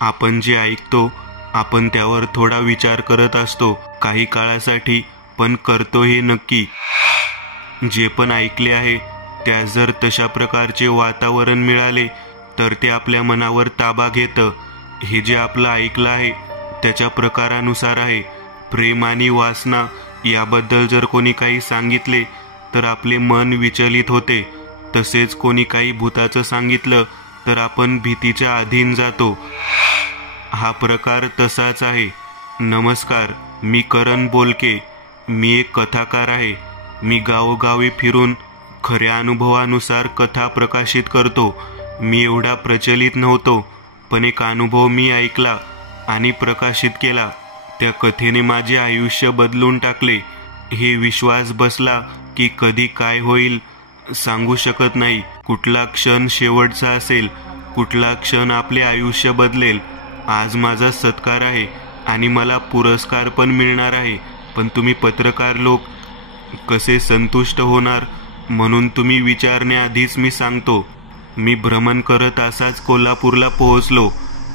आपण जे ऐकतो आपण त्यावर थोडा विचार करत असतो काही काळासाठी, पण करतो हे नक्की. जे पण ऐकले आहे त्या जर तशा प्रकारचे वातावरण मिळाले तर ते आपल्या मनावर ताबा घेतं. हे जे आपलं ऐकलं आहे त्याच्या प्रकारानुसार आहे. प्रेम आणि वासना याबद्दल जर कोणी काही सांगितले तर आपले मन विचलित होते. तसेच कोणी काही भूताचं सांगितलं तर आपण भीतीच्या अधीन जातो. हा प्रकार तसाच आहे. नमस्कार, मी करण बोलके. मी एक कथाकार आहे. मी गावोगावी फिरून खऱ्या अनुभवानुसार कथा प्रकाशित करतो. मी एवढा प्रचलित नव्हतो, पण एक अनुभव मी ऐकला आणि प्रकाशित केला. त्या कथेने माझे आयुष्य बदलून टाकले. हे विश्वास बसला की कधी काय होईल सांगू शकत नाही. कुठला क्षण शेवटचा असेल, कुठला क्षण आपले आयुष्य बदलेल. आज माझा सत्कार आहे आणि मला पुरस्कार पण मिळणार आहे. पण तुम्ही पत्रकार लोक कसे संतुष्ट होणार म्हणून तुम्ही विचारण्याआधीच मी सांगतो. मी भ्रमण करत असाच कोल्हापूरला पोहोचलो.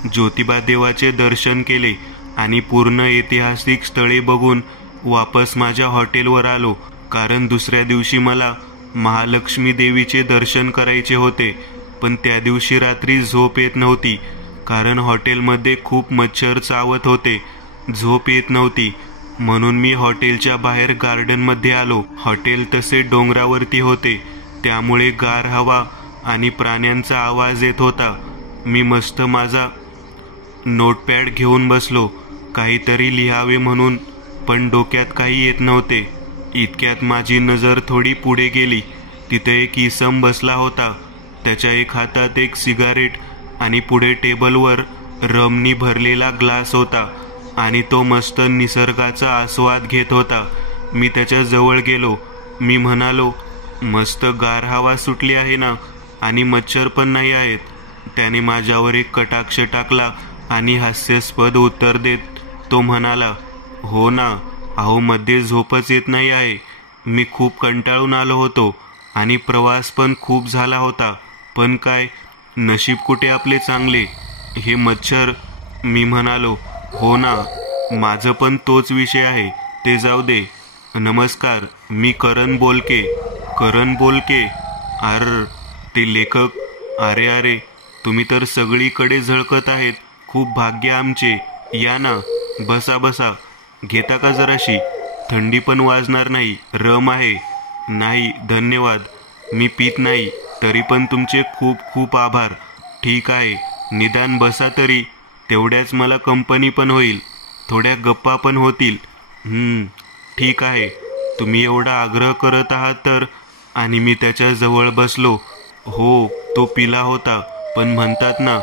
ज्योतिबा देवाचे दर्शन केले आणि पूर्ण ऐतिहासिक स्थळे बघून वापस माझ्या हॉटेलवर आलो. कारण दुसऱ्या दिवशी मला महालक्ष्मी देवीचे दर्शन करायचे होते. पण त्या दिवशी रात्री झोप येत नव्हती. कारण हॉटेलमध्ये खूप मच्छर चावत होते. झोप येत नव्हती म्हणून मी हॉटेलच्या बाहेर गार्डनमध्ये आलो. हॉटेल तसे डोंगरावरती होते, त्यामुळे गार हवा आणि प्राण्यांचा आवाज येत होता. मी मस्त माझा नोटपॅड घेऊन बसलो, काहीतरी लिहावे म्हणून, पण डोक्यात काही येत नव्हते. इतक्यात माझी नजर थोडी पुढे गेली. तिथे एक इसम बसला होता. त्याच्या एक हातात एक सिगारेट आणि पुढे टेबलवर रमनी भरलेला ग्लास होता आणि तो मस्त निसर्गाचा आस्वाद घेत होता. मी त्याच्या जवळ गेलो. मी म्हणालो, मस्त गार हवा सुटली आहे ना आणि मच्छर पण नाही आहेत. त्याने माझ्यावर एक कटाक्ष टाकला आणि हास्यास्पद उत्तर देत तो म्हणाला, हो ना, अहो मध्ये झोपच येत नाही आहे. मी खूप कंटाळून आलो होतो आणि प्रवास पण खूप झाला होता. पण काय, नशीब कुठे आपले चांगले. हे मच्छर. मी म्हणालो, हो ना, माझं पण तोच विषय आहे. ते जाऊ दे. नमस्कार, मी करण बोलके. करण बोलके? अर, ते लेखक. अरे अरे, तुम्ही तर सगळीकडे झळकत आहेत. खूप भाग्य आमचे. या ना, बसा बसा. घेता का जराशी? थंडी पण वाजणार नाही. रम आहे? नाही धन्यवाद, मी पीत नाही. तरी पण तुमचे खूप खूप आभार. ठीक आहे, निदान बसा तरी. तेवढ्याच मला कंपनी पण होईल, थोड्या गप्पा पण होतील. ठीक आहे, तुम्ही एवढा आग्रह करत आहात तर. आणि मी त्याच्या जवळ बसलो. हो, तो पिला होता, पण म्हणतात ना,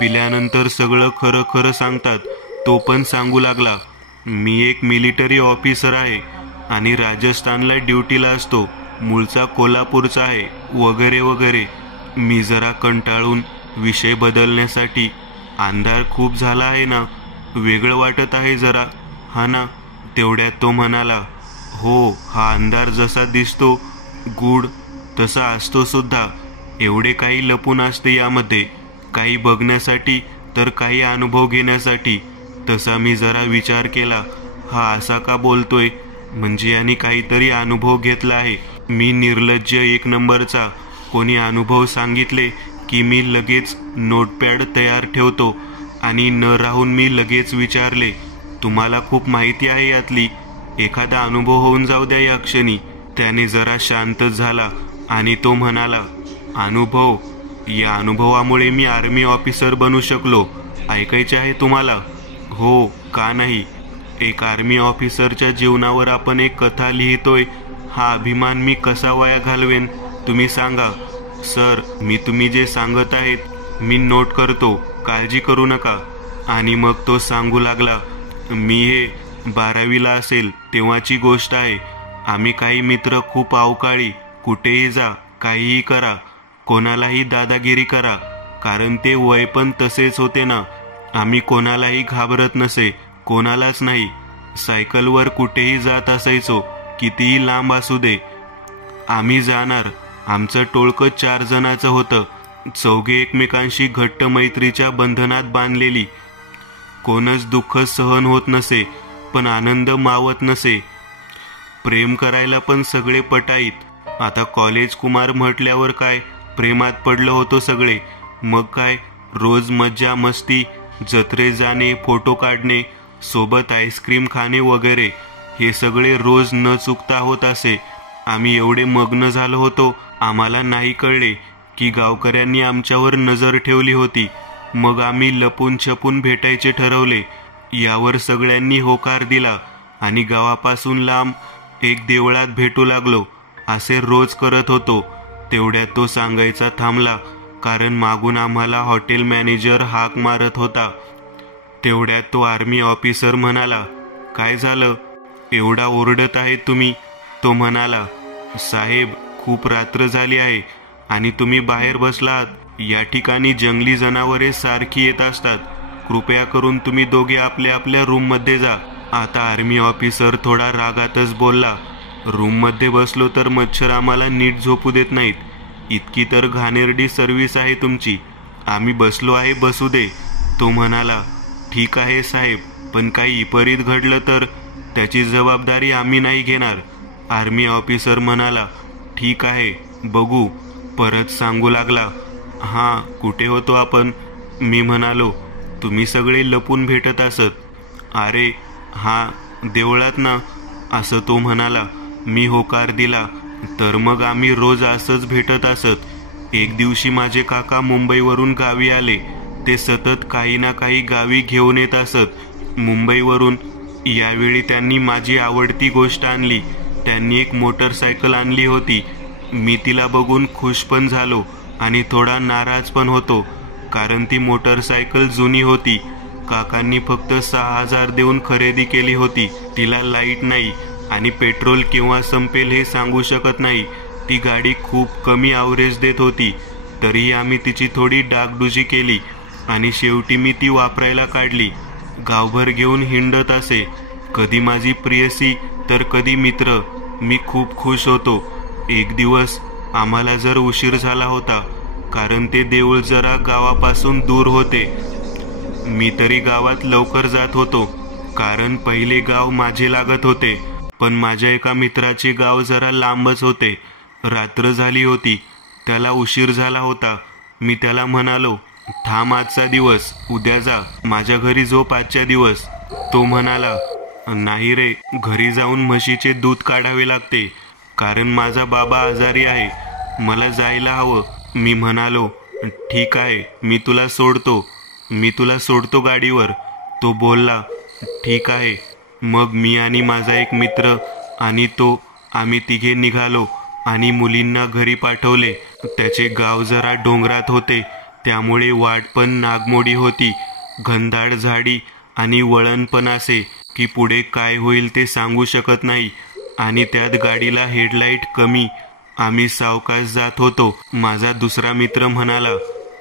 पिल्यानंतर सगळं खरं खरं सांगतात. तो पण सांगू लागला, मी एक मिलिटरी ऑफिसर आहे आणि राजस्थानला ड्युटीला असतो. मूळचा कोल्हापूरचा आहे, वगैरे वगैरे. मी जरा कंटाळून विषय बदलण्यासाठी, अंधार खूप झाला आहे ना, वेगळं वाटत आहे जरा, हा ना. तेवढ्यात तो म्हणाला, हो, हा अंधार जसा दिसतो गूढ तसा असतो सुद्धा. एवढे काही लपून असते यामध्ये, काही बघण्यासाठी तर काही अनुभव घेण्यासाठी. तसा मी जरा विचार केला, हा असा का बोलतोय, म्हणजे याने काहीतरी अनुभव घेतला आहे. मी निर्लज्ज एक नंबरचा. कोणी अनुभव सांगितले की मी लगेच नोटपॅड तयार ठेवतो आणि न राहून मी लगेच विचारले, तुम्हाला खूप माहिती आहे यातली? एखादा अनुभव होऊन जाऊ द्या या क्षणी. त्याने जरा शांत झाला आणि तो म्हणाला, अनुभव? या अनुभवामुळे मी आर्मी ऑफिसर बनू शकलो. ऐकायचे आहे तुम्हाला? हो, का नाही. एक आर्मी ऑफिसरच्या जीवनावर आपण एक कथा लिहितोय. हा अभिमान मी कसा वाया घालवेन, तुम्ही सांगा. सर, मी तुम्ही जे सांगत आहेत मी नोट करतो, काळजी करू नका. आणि मग तो सांगू लागला, मी हे 12वीला असेल तेव्हाची गोष्ट आहे. आम्ही काही मित्र खूप अवकाळी. कुठेही जा, काहीही करा, कोणालाही दादागिरी करा, कारण ते वय पण तसेच होते ना. आम्ही कोणालाही घाबरत नसे, कोणालाच नाही. सायकलवर कुठेही जात असायचो, कितीही लांब असू दे. आम्ही जाणार. आमचं टोळकं 4 जणांचं होतं. चौघे एकमेकांशी घट्ट मैत्रीच्या बंधनात बांधलेली. कोणच दुःख सहन होत नसे, पण आनंद मावत नसे. प्रेम करायला पण सगळे पटाईत. आता कॉलेज कुमार म्हटल्यावर काय, प्रेमात पडलो होतो सगळे. मग काय, रोज मज्जा मस्ती, जत्रे जाणे, फोटो काढणे, सोबत आईस्क्रीम खाणे वगैरे, हे सगळे रोज न चुकता होत असे. आम्ही एवढे मग्न झालो होतो, आम्हाला नाही कळले की गावकऱ्यांनी आमच्यावर नजर ठेवली होती. मग आम्ही लपून छपून भेटायचे ठरवले. यावर सगळ्यांनी होकार दिला आणि गावापासून लांब एक देवळात भेटू लागलो. असे रोज करत होतो. तेवढ्यात तो सांगायचा थांबला, कारण मागून आम्हाला हॉटेल मॅनेजर हाक मारत होता. तेवढ्यात तो आर्मी ऑफिसर म्हणाला, काय झालं, एवढा ओरडत आहे तुम्ही? तो म्हणाला, साहेब, खूप रात्र झाली आहे आणि तुम्ही बाहेर बसलात. या ठिकाणी जंगली जनावरे सारखी येत असतात. कृपया करून तुम्ही दोघे आपल्या आपल्या रूममध्ये जा. आता आर्मी ऑफिसर थोडा रागातच बोलला, रूममध्ये बसलो तर मच्छर आम्हाला नीट झोपू देत नाहीत. इतकी तर घाणेरडी सर्व्हिस आहे तुमची. आम्ही बसलो आहे, बसू दे. तो म्हणाला, ठीक आहे साहेब, पण काही विपरीत घडलं तर त्याची जबाबदारी आम्ही नाही घेणार. आर्मी ऑफिसर म्हणाला, ठीक आहे, बघू. परत सांगू लागला, हां, कुठे होतो आपण? मी म्हणालो, तुम्ही सगळे लपून भेटत असत. अरे हां, देवळात ना, असं तो म्हणाला. मी होकार दिला. तर मग आम्ही रोज असंच भेटत असत. एक दिवशी माझे काका मुंबईवरून गावी आले. ते सतत काही ना काही गावी घेऊन येत असत मुंबईवरून. यावेळी त्यांनी माझी आवडती गोष्ट आणली. त्यांनी एक मोटरसायकल आणली होती. मी तिला बघून खुश पण झालो आणि थोडा नाराज पण होतो, कारण ती मोटरसायकल जुनी होती. काकांनी फक्त 6,000 देऊन खरेदी केली होती. तिला लाईट नाही आणि पेट्रोल केव्हा संपेल हे सांगू शकत नाही. ती गाडी खूप कमी ॲव्हरेज देत होती. तरीही आम्ही तिची थोडी डागडुजी केली आणि शेवटी मी ती वापरायला काढली. गावभर घेऊन हिंडत असे, कधी माझी प्रियसी तर कधी मित्र. मी खूप खुश होतो. एक दिवस आम्हाला जर उशीर झाला होता, कारण ते देऊळ जरा गावापासून दूर होते. मी तरी गावात लवकर जात होतो, कारण पहिले गाव माझे लागत होते, पण माझ्या एका मित्राचे गाव जरा लांबच होते. रात्र झाली होती, त्याला उशीर झाला होता. मी त्याला म्हणालो, थांब आजचा दिवस, उद्या जा, माझ्या घरी झोप आजच्या दिवस. तो म्हणाला, नाही रे, घरी जाऊन म्हशीचे दूध काढावे लागते, कारण माझा बाबा आजारी आहे, मला जायला हवं. मी म्हणालो, ठीक आहे, मी तुला सोडतो गाडीवर. तो बोलला, ठीक आहे. मग मी आणि माझा एक मित्र आणि तो, आम्ही तिघे निघालो आणि मुलींना घरी पाठवले. त्याचे गाव जरा डोंगरात होते, त्यामुळे वाट पण नागमोडी होती. घनदाट झाडी आणि वळण पण असे की पुढे काय होईल ते सांगू शकत नाही. आणि त्यात गाडीला हेडलाईट कमी. आम्ही सावकाश जात होतो. माझा दुसरा मित्र म्हणाला,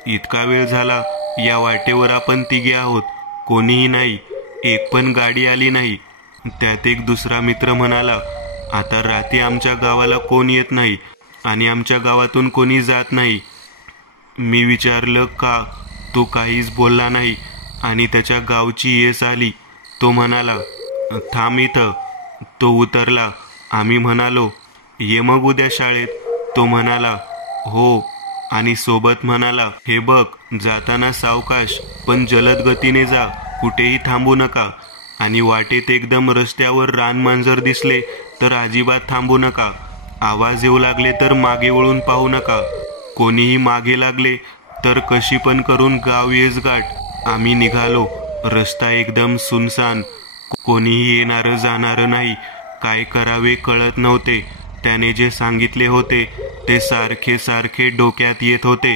इतका वेळ झाला, या वाटेवर आपण तिघे आहोत, कोणीही नाही, एक पण गाडी आली नाही. त्यात एक दुसरा मित्र म्हणाला, आता रात्री आमच्या गावाला कोण येत नाही आणि आमच्या गावातून कोणी जात नाही. मी विचारलं का? तो काहीच बोलला नाही आणि त्याच्या गावची येस आली. तो म्हणाला, थांब इथं. तो उतरला. आम्ही म्हणालो, ये मग उद्या शाळेत. तो म्हणाला, हो, आणि सोबत म्हणाला, हे बघ, जाताना सावकाश पण जलद गतीने जा, कुठेही थांबू नका. आणि वाटेत एकदम रस्त्यावर रानमांजर दिसले तर अजिबात थांबू नका. आवाज येऊ लागले तर मागे वळून पाहू नका. कोणीही मागे लागले तर कशी पण करून गाव येस गाठ. आम्ही निघालो. रस्ता एकदम सुनसान, कोणीही येणारं जाणारं नाही. काय करावे कळत नव्हते. त्याने जे सांगितले होते ते सारखे सारखे डोक्यात येत होते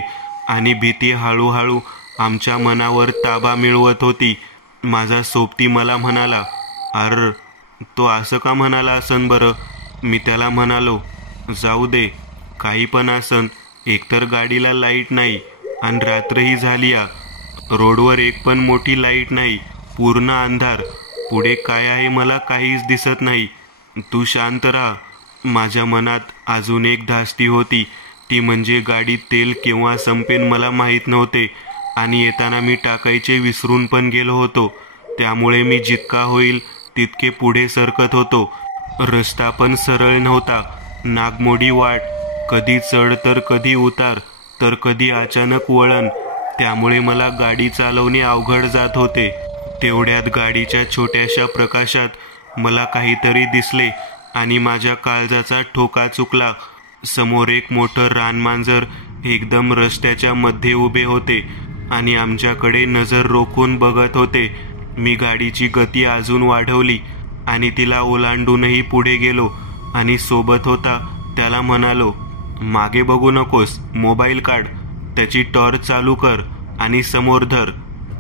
आणि भीती हळूहळू आमच्या मनावर ताबा मिळवत होती. माझा सोबती मला म्हणाला, अर, तो असं का म्हणाला असन बरं? मी त्याला म्हणालो, जाऊ दे, काही पण असन, एकतर गाडीला लाईट नाही आणि रात्रही झाली. रोडवर एक पण मोठी लाईट नाही, पूर्ण अंधार. पुढे काय आहे मला काहीच दिसत नाही. तू शांत राहा. माझ्या मनात अजून एक धास्ती होती, ती म्हणजे गाडीत तेल केव्हा संपेन मला माहीत नव्हते आणि येताना मी टाकायचे विसरून पण गेलो होतो. त्यामुळे मी जितका होईल तितके पुढे सरकत होतो. रस्ता पण सरळ नव्हता. नागमोडी वाट, कधी चढ तर कधी उतार, तर कधी अचानक वळण. त्यामुळे मला गाडी चालवणे अवघड जात होते. तेवढ्यात गाडीच्या छोट्याशा प्रकाशात मला काहीतरी दिसले आणि माझ्या काळजाचा ठोका चुकला. समोर एक मोठं रानमांजर एकदम रस्त्याच्या मध्ये उभे होते आणि आमच्याकडे नजर रोखून बघत होते. मी गाडीची गती अजून वाढवली आणि तिला ओलांडूनही पुढे गेलो आणि सोबत होता त्याला म्हणालो, मागे बघू नकोस, मोबाईल काढ, त्याची टॉर्च चालू कर आणि समोर धर,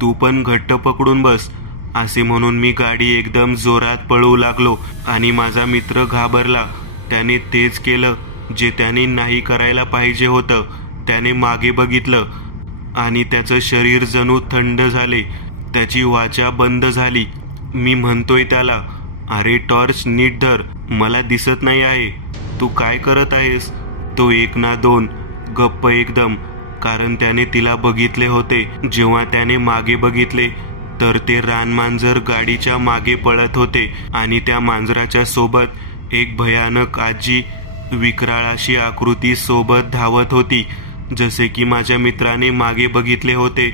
तू पण घट्ट पकडून बस. असे म्हणून मी गाडी एकदम जोरात पळवू लागलो आणि माझा मित्र घाबरला. त्याने तेच केलं जे त्याने नाही करायला पाहिजे होतं. त्याने मागे बघितलं आणि त्याचं शरीर जणू थंड झाले. त्याची वाचा बंद झाली. मी म्हणतोय त्याला, अरे टॉर्च नीट धर, मला दिसत नाही आहे, तू काय करत आहेस? तो एक ना दोन गप्प एकदम, कारण त्याने तिला बघितले होते. जेव्हा त्याने मागे बघितले तर ते रानमांजर गाडीच्या मागे पळत होते आणि त्या मांजराच्या सोबत एक भयानक आजी विकराळ अशी आकृती सोबत धावत होती. जसे की माझ्या मित्राने मागे बघितले होते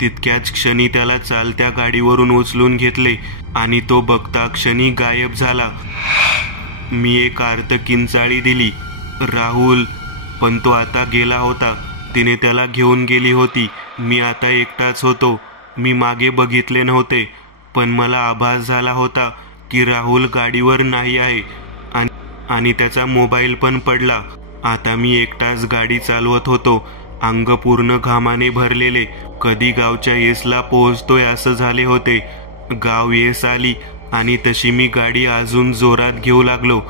तितक्याच क्षणी त्याला चालत्या गाडीवरून उचलून घेतले आणि तो बघता क्षणी गायब झाला. मी एक आर्त किंचाळी दिली, राहुल, पण तो आता गेला होता. तिने त्याला घेऊन गेली होती. मी आता एकटाच होतो. मी मागे बघितले नव्हते, पण मला आभास झाला होता की राहुल गाडीवर नाही आहे आणि त्याचा मोबाईल पण पडला. आता मी एकटाच गाडी चालवत होतो, अंग पूर्ण घामाने भरलेले. कधी गावच्या येसला पोहोचतोय असं झाले होते. गाव येस आली आणि तशी मी गाडी अजून जोरात घेऊ लागलो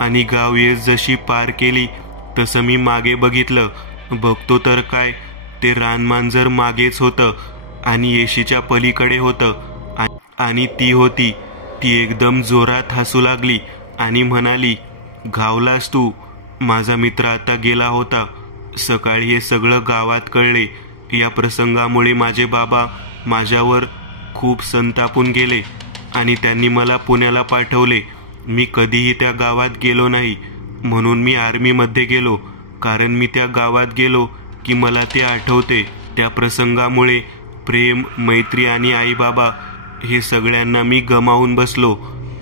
आणि गाव येस जशी पार केली तसं मी मागे बघितलं. बघतो तर काय, ते रानमांजर मागेच होतं आणि येशीच्या पलीकडे होतं आणि ती होती. ती एकदम जोरात हसू लागली आणि म्हणाली, घावलास तू. माझा मित्र आता गेला होता. सकाळी हे सगळं गावात कळले. या प्रसंगामुळे माझे बाबा माझ्यावर खूप संतापून गेले आणि त्यांनी मला पुण्याला पाठवले. मी कधीही त्या गावात गेलो नाही, म्हणून मी आर्मीमध्ये गेलो. कारण मी त्या गावात गेलो की मला ते आठवते. त्या प्रसंगामुळे प्रेम, मैत्री आणि आईबाबा हे सगळ्यांना मी गमावून बसलो.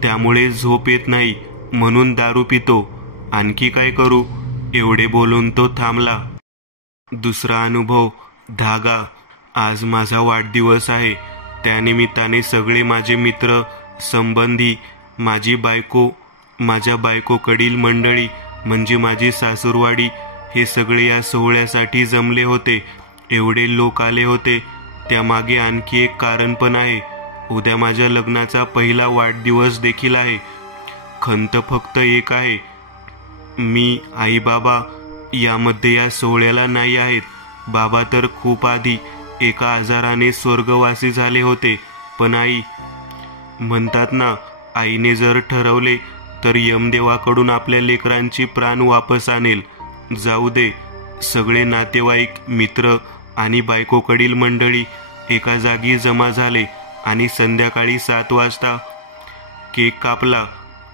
त्यामुळे झोप येत नाही, म्हणून दारू पितो. आणखी काय करू? एवढे बोलून तो थांबला. दुसरा अनुभव, धागा. आज माझा वाढदिवस आहे. त्यानिमित्ताने सगळे माझे मित्र, संबंधी, माझी बायको, माझ्या बायकोकडील मंडळी म्हणजे माझी सासूरवाडी हे सगळे या सोहळ्यासाठी जमले होते. एवढे लोक आले होते त्यामागे आणखी एक कारण पण आहे. उद्या माझ्या लग्नाचा पहिला वाढदिवस देखील आहे. खंत फक्त एक आहे, मी, आई, बाबा यामध्ये या सोहळ्याला नाही आहेत. बाबा तर खूप आधी एका आजाराने स्वर्गवासी झाले होते. पण आई, म्हणतात ना, आईने जर ठरवले तर यमदेवाकडून आपल्या लेकरांची प्राण वापस आणेल. जाऊ दे. सगळे नातेवाईक, मित्र आणि बायकोकडील मंडळी एका जागी जमा झाले आणि संध्याकाळी 7 वाजता केक कापला.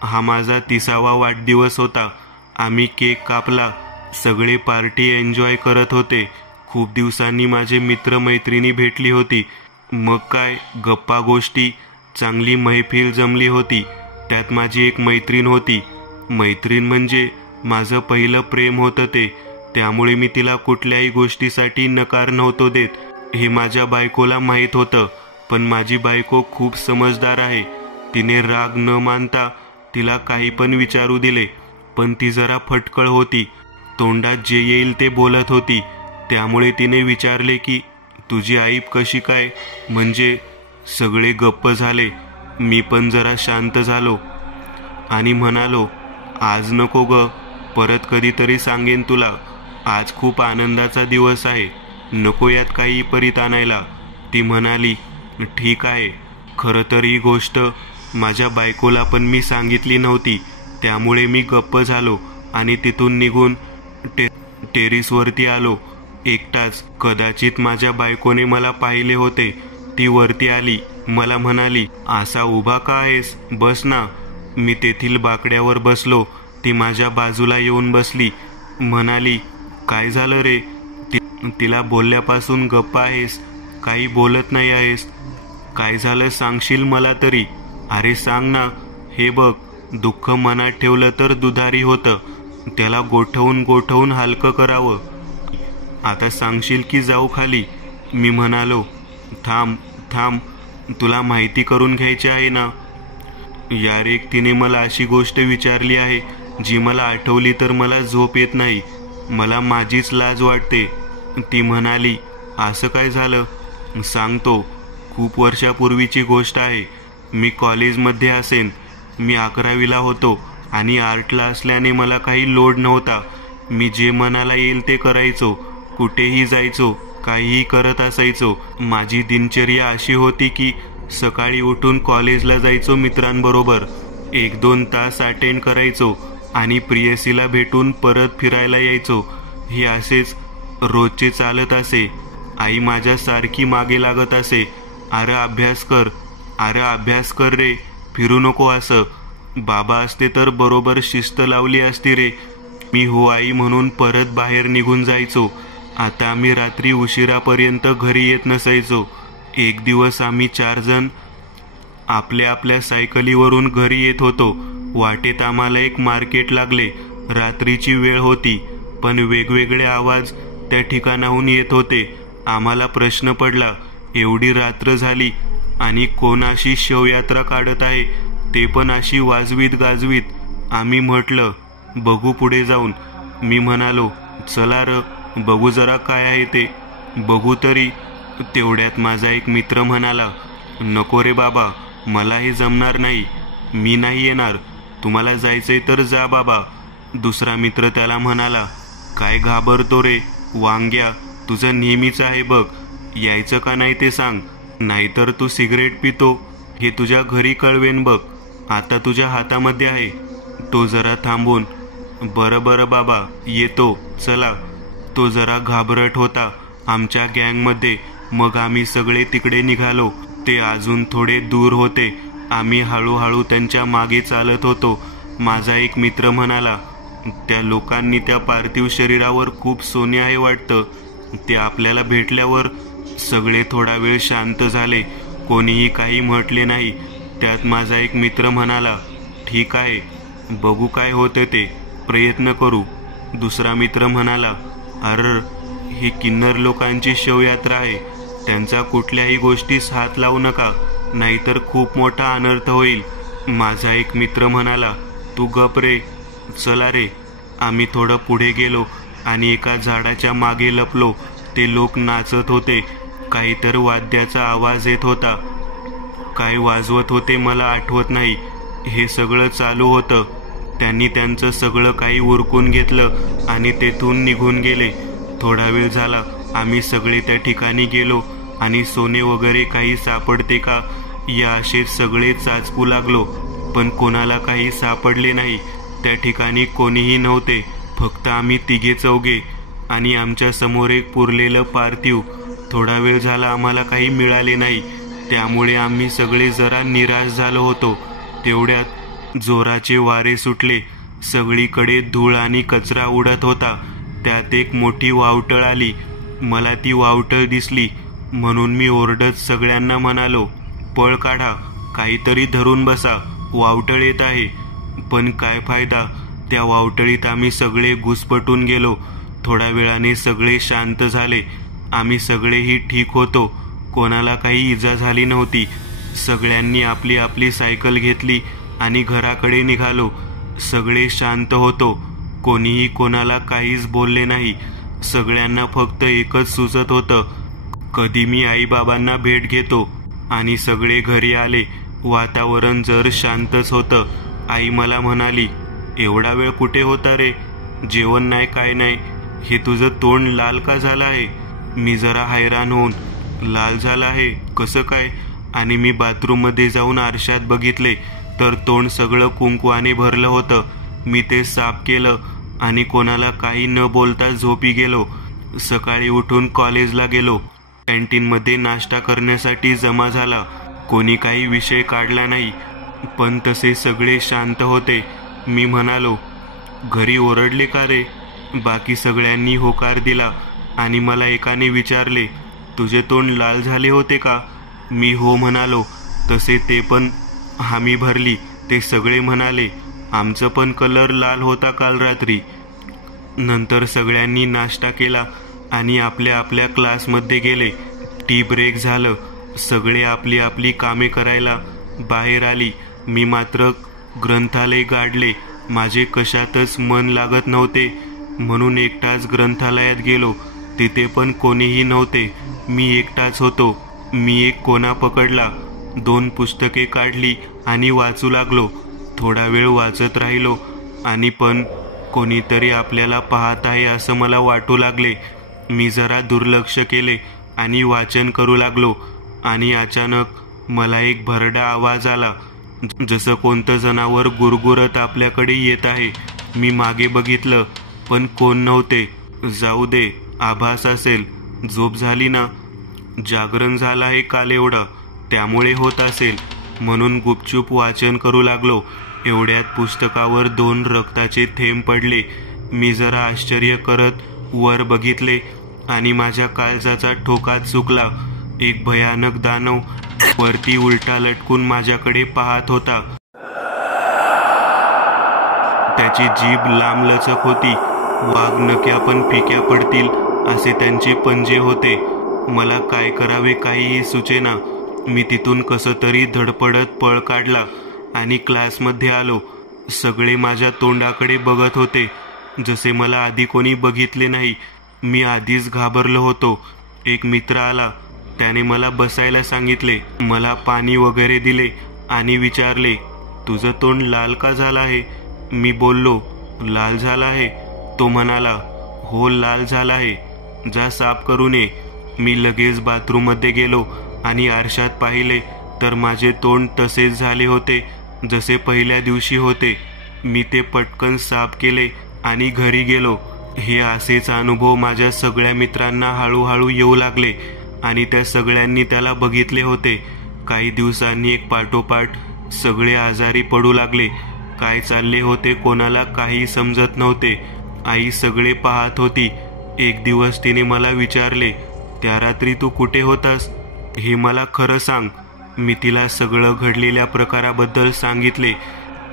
हा माझा 30वा वाढदिवस होता. आम्ही केक कापला. सगळे पार्टी एन्जॉय करत होते. खूप दिवसांनी माझे मित्रमैत्रिणी भेटली होती. मग काय, गप्पा गोष्टी, चांगली मैफिल जमली होती. त्यात माझी एक मैत्रीण होती. मैत्रीण म्हणजे माझं पहिलं प्रेम होतं ते. त्यामुळे मी तिला कुठल्याही गोष्टीसाठी नकार नव्हतो देत. हे माझ्या बायकोला माहीत होतं. पण माझी बायको खूप समजदार आहे. तिने राग न मानता तिला काही पण विचारू दिले. पण ती जरा फटकळ होती. तोंडात जे येईल ते बोलत होती. त्यामुळे तिने विचारले की तुझी आई कशी काय? म्हणजे सगळे गप्प झाले. मी पण जरा शांत झालो आणि म्हणालो, आज नको ग, परत कधीतरी सांगेन तुला. आज खूप आनंदाचा दिवस आहे, नको यात काही विपरीत आणायला. ती म्हणाली, ठीक आहे. खरं तर ही गोष्ट माझ्या बायकोला पण मी सांगितली नव्हती. त्यामुळे मी गप्प झालो आणि तिथून निघून टेरिसवरती आलो एकटाच. कदाचित माझ्या बायकोने मला पाहिले होते. ती वरती आली. मला म्हणाली, असा उभा का आहेस, बस ना. मी तेथील बाकड्यावर बसलो. ती माझ्या बाजूला येऊन बसली. म्हणाली, काय झालं रे? तिला बोलल्यापासून गप्प आहेस, काही बोलत नाही आहेस. काय झालं सांगशील मला तरी? अरे सांग ना. हे बघ, दुःख मनात ठेवलं तर दुधारी होतं, त्याला गोठवून गोठवून हलकं करावं. आता सांगशील की जाऊ खाली? मी म्हणालो, थांब थांब, तुला माहिती करून घ्यायची आहे ना. यार, एक तिने मला अशी गोष्ट विचारली आहे जी मला आठवली तर मला झोप येत नाही. मला माझीच लाज वाटते. ती म्हणाली, असं काय झालं? सांगतो. खूप वर्षापूर्वीची गोष्ट आहे. मी कॉलेजमध्ये असेन. मी 11वीला होतो आणि आर्टला असल्याने मला काही लोड नव्हता. मी जे मनाला येईल ते करायचो, कुठेही जायचो, काहीही करत असायचो. माझी दिनचर्या अशी होती की सकाळी उठून कॉलेजला जायचो मित्रांबरोबर, 1-2 तास अटेंड करायचो आणि प्रियसीला भेटून परत फिरायला यायचो. हे असेच रोजचे चालत असे. आई माझ्या सारखी मागे लागत असे, अरे अभ्यास कर, अरे अभ्यास कर रे, फिरू नको असं. बाबा असते तर बरोबर शिस्त लावली असती रे. मी हो आई म्हणून परत बाहेर निघून जायचो. आता आम्ही रात्री उशिरापर्यंत घरी येत नसायचो. एक दिवस आम्ही 4 जण आपल्या आपल्या सायकलीवरून घरी येत होतो. वाटेत आम्हाला एक मार्केट लागले. रात्रीची वेळ होती, पण वेगवेगळे आवाज त्या ठिकाणाहून येत होते. आम्हाला प्रश्न पडला, एवढी रात्र झाली आणि कोण अशी शवयात्रा काढत आहे, ते पण अशी वाजवीत गाजवीत. आम्ही म्हटलं, बघू पुढे जाऊन. मी म्हणालो, चला र, बघू जरा काय आहे ते, बघू तरी. तेवढ्यात माझा एक मित्र म्हणाला, नको रे बाबा, मला हे जमणार नाही, मी नाही येणार. तुम्हाला जायचंय तर जा बाबा. दुसरा मित्र त्याला म्हणाला, काय घाबरतो रे वांग्या, तुझं नेहमीच आहे बघ, यायचं का नाही ते सांग, नाहीतर तू सिगरेट पितो हे तुझ्या घरी कळवेन बघ. आता तुझ्या हातामध्ये आहे. तो जरा थांबून, बरं बरं बाबा, येतो, चला. तो जरा घाबरट होता आमच्या गँगमध्ये. मग आम्ही सगळे तिकडे निघालो. ते अजून थोडे दूर होते. आम्ही हळूहळू त्यांच्या मागे चालत होतो. माझा एक मित्र म्हणाला, त्या लोकांनी त्या पार्थिव शरीरावर खूप सोने आहे वाटतं. ते आपल्याला भेटल्यावर सगळे थोडा वेळ शांत झाले. कोणीही काही म्हटले नाही. त्यात माझा एक मित्र म्हणाला, ठीक आहे, बघू काय होतं ते, प्रयत्न करू. दुसरा मित्र म्हणाला, अरे ही किन्नर लोकांची शवयात्रा आहे, त्यांचा कुठल्याही गोष्टीस हात लावू नका, नाहीतर खूप मोठा अनर्थ होईल. माझा एक मित्र म्हणाला, तू गप रे, चला रे. आम्ही थोडं पुढे गेलो आणि एका झाडाच्या मागे लपलो. ते लोक नाचत होते. काहीतरी वाद्याचा आवाज येत होता. काय वाजवत होते मला आठवत नाही. हे सगळं चालू होतं. त्यांनी त्यांचं सगळं काही उरकून घेतलं आणि तेथून निघून गेले. थोडा वेळ झाला. आम्ही सगळे त्या ठिकाणी गेलो आणि सोने वगैरे काही सापडते का या असे सगळे चाचपू लागलो, पण कोणाला काही सापडले नाही. त्या ठिकाणी कोणीही नव्हते, फक्त आम्ही 3-4 आणि आमच्या समोर एक पुरलेलं पार्थिव. थोडा वेळ झाला आम्हाला काही मिळाले नाही, त्यामुळे आम्ही सगळे जरा निराश झालो होतो. तेवढ्यात जोराचे वारे सुटले. सगळीकडे धूळ आणि कचरा उडत होता. त्यात एक मोठी वावटळ आली. मला ती वावटळ दिसली म्हणून मी ओरडत सगळ्यांना म्हणालो, पळ काढा, काहीतरी धरून बसा, वावटळ येत आहे. पण काय फायदा, त्या वावटळीत आम्ही सगळे घुसपटून गेलो. थोड्या वेळाने सगळे शांत झाले. आम्ही सगळेही ठीक होतो. कोणाला काही इजा झाली नव्हती. सगळ्यांनी आपली आपली सायकल घेतली आणि घराकडे निघालो. सगळे शांत होतो. कोणीही कोणाला काहीच बोलले नाही. सगळ्यांना फक्त एकच सुचत होतं, कधी मी आईबाबांना भेट घेतो. आणि सगळे घरी आले. वातावरण जर शांतच होतं. आई मला म्हणाली, एवढा वेळ कुठे होता रे, जेवण नाही काय नाही, हे तुझं तोंड लाल का झालं आहे? मी जरा हैराण होऊन, लाल झालं आहे कसं काय? आणि मी बाथरूममध्ये जाऊन आरशात बघितले तर तोंड सगळं कुंकवाने भरलं होतं. मी ते साफ केलं आणि कोणाला काही न बोलता झोपी गेलो. सकाळी उठून कॉलेजला गेलो. कॅन्टीनमध्ये नाश्ता करण्यासाठी जमा झाला. कोणी काही विषय काढला नाही, पण तसे सगळे शांत होते. मी म्हणालो, घरी ओरडले का रे? बाकी सगळ्यांनी होकार दिला आणि मला एकाने विचारले, तुझे तोंड लाल झाले होते का? मी हो म्हणालो. तसे ते पण हामी भरली. ते सगळे म्हणाले, आमचं पण कलर लाल होता काल रात्री. नंतर सगळ्यांनी नाश्ता केला आणि आपल्या आपल्या क्लासमध्ये गेले. टी ब्रेक झालं. सगळे आपली आपली कामे करायला बाहेर आली. मी मात्र ग्रंथालय गाडले. माझे कशातच मन लागत नव्हते, म्हणून एकटाच ग्रंथालयात गेलो. तिथे पण कोणीही नव्हते, मी एकटाच होतो. मी एक कोना पकडला, 2 पुस्तके काढली आणि वाचू लागलो. थोडा वेळ वाचत राहिलो आणि पण कोणीतरी आपल्याला पाहत आहे असं मला वाटू लागले. मी जरा दुर्लक्ष केले आणि वाचन करू लागलो आणि अचानक मला एक भरडा आवाज आला, जसं कोणतं जनावर गुरगुरत आपल्याकडे येत आहे. मी मागे बघितलं, पण कोण नव्हते. जाऊ दे, आभास असेल. झोप झाली ना? जागरण झालं आहे काल एवढं, त्यामुळे होत असेल, म्हणून गुपचूप वाचन करू लागलो. एवढ्यात पुस्तकावर 2 रक्ताचे थेंब पडले. मी जरा आश्चर्य करत वर बघितले आणि माझ्या काळजाचा ठोका चुकला. एक भयानक दानव वरती उलटा लटकून माझ्याकडे पाहत होता. त्याची जीभ लांबलचक होती. वाघ नक्या पण फिक्या पडतील असे त्यांचे पंजे होते. मला काय करावे काहीही सुचेना. मी तिथून कसं तरी धडपडत पळ काढला आणि क्लासमध्ये आलो. सगळे माझ्या तोंडाकडे बघत होते, जसे मला आधी कोणी बघितले नाही. मी आधीच घाबरलो होतो. एक मित्र आला. त्याने मला बसायला सांगितले, मला पाणी वगैरे दिले आणि विचारले, तुझं तोंड लाल का झालं आहे? मी बोललो, लाल झाला आहे. तो म्हणाला, हो लाल झाला आहे, जा साफ करून ये. मी लगेच बाथरूममध्ये गेलो आणि आरशात पाहिले तर माझे तोंड तसेच झाले होते जसे पहिल्या दिवशी होते. मी ते पटकन साफ केले आणि घरी गेलो. हे असेच अनुभव माझ्या सगळ्या मित्रांना हळूहळू येऊ लागले आणि त्या सगळ्यांनी त्याला बघितले होते. काही दिवसांनी एक पाठोपाठ सगळे आजारी पडू लागले. काय चालले होते कोणाला काही समजत नव्हते. आई सगळे पाहत होती. एक दिवस तिने मला विचारले, त्या रात्री तू कुठे होतास? हे मला खरं सांग. मी तिला सगळं घडलेल्या प्रकाराबद्दल सांगितले.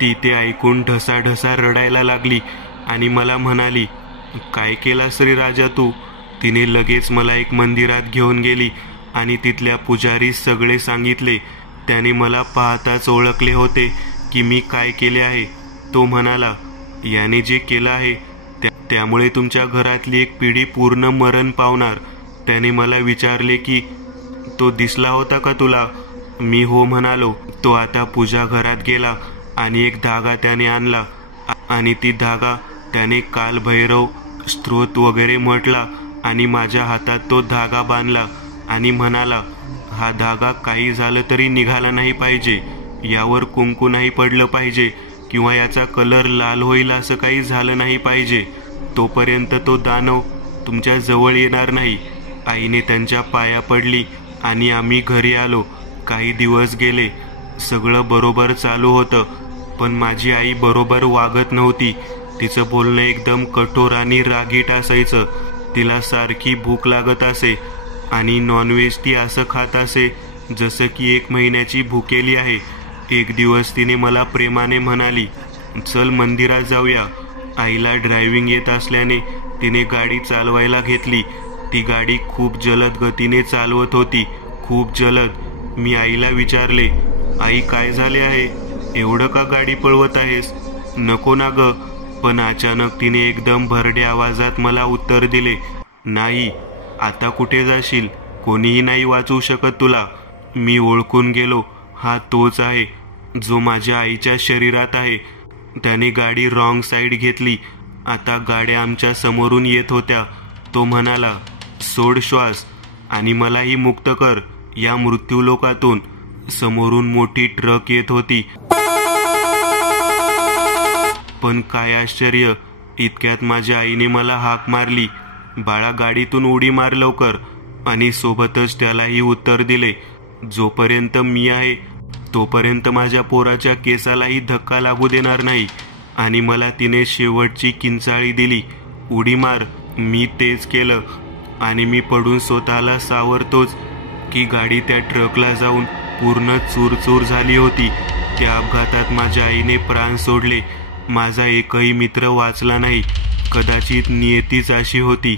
ती ते ऐकून ढसाढसा रडायला लागली आणि मला म्हणाली, काय केला श्री राजा तू? तिने लगेच मला एक मंदिरात घेऊन गेली आणि तिथल्या पुजारीस सगळे सांगितले. त्याने मला पाहताच ओळखले होते की मी काय केले आहे. तो म्हणाला, याने जे केलं आहे त्यामुळे तुमच्या घरातली एक पिढी पूर्ण मरण पावणार. त्याने मला विचारले की तो दिसला होता का तुला? मी हो म्हणालो. तो आता पूजा घरात गेला आणि एक धागा त्याने आणला आणि ती धागा त्याने काल भैरव स्त्रोत वगैरे म्हटला आणि माझ्या हातात तो धागा बांधला आणि म्हणाला, हा धागा काही झालं तरी निघाला नाही पाहिजे, यावर कुंकू नाही पडलं पाहिजे किंवा याचा कलर लाल होईल असं काही झालं नाही पाहिजे. तोपर्यंत तो दानव तुमच्या जवळ येणार नाही. आईने त्यांच्या पाया पडली आणि आम्ही घरी आलो. काही दिवस गेले. सगळं बरोबर चालू होतं, पण माझी आई बरोबर वागत नव्हती. तिचं बोलणं एकदम कठोर आणि रागीट असायचं. तिला सारखी भूक लागत असे आणि नॉनव्हेज ती असं खात असे जसं की 1 महिन्याची भुकेली आहे. एक दिवस तिने मला प्रेमाने म्हणाली, चल मंदिरात जाऊया. आईला ड्रायव्हिंग येत असल्याने तिने गाडी चालवायला घेतली. ती गाडी खूप जलद गतीने चालवत होती, खूप जलद. मी आईला विचारले, आई काय झाले आहे? एवढं का गाडी पळवत आहेस? नको ना ग. पण अचानक तिने एकदम भरड्या आवाजात मला उत्तर दिले, नाही, आता कुठे जाशील? कोणीही नाही वाचवू शकत तुला. मी ओळखून गेलो, हा तोच आहे जो माझ्या आईच्या शरीरात आहे. त्याने गाडी रॉंग साईड घेतली. आता गाड्या आमच्या समोरून येत होत्या. तो म्हणाला, सोड श्वास आणि मलाही मुक्त कर या मृत्यूलोकातून. समोरून मोठी ट्रक येत होती. पण काय आश्चर्य, इतक्यात माझ्या आईने मला हाक मारली, बाळा गाडीतून उडी मार लवकर. आणि सोबतच त्यालाही उत्तर दिले, जोपर्यंत मी आहे तोपर्यंत माझ्या पोराच्या केसालाही धक्का लागू देणार नाही. आणि मला तिने शेवटची किंचाळी दिली, उडी मार. मी तेच केलं आणि मी पडून स्वतःला सावरतोच की गाडी त्या ट्रकला जाऊन पूर्ण चूरचूर झाली होती. त्या अपघातात माझ्या आईने प्राण सोडले. माझा एकही मित्र वाचला नाही. कदाचित नियतीच अशी होती.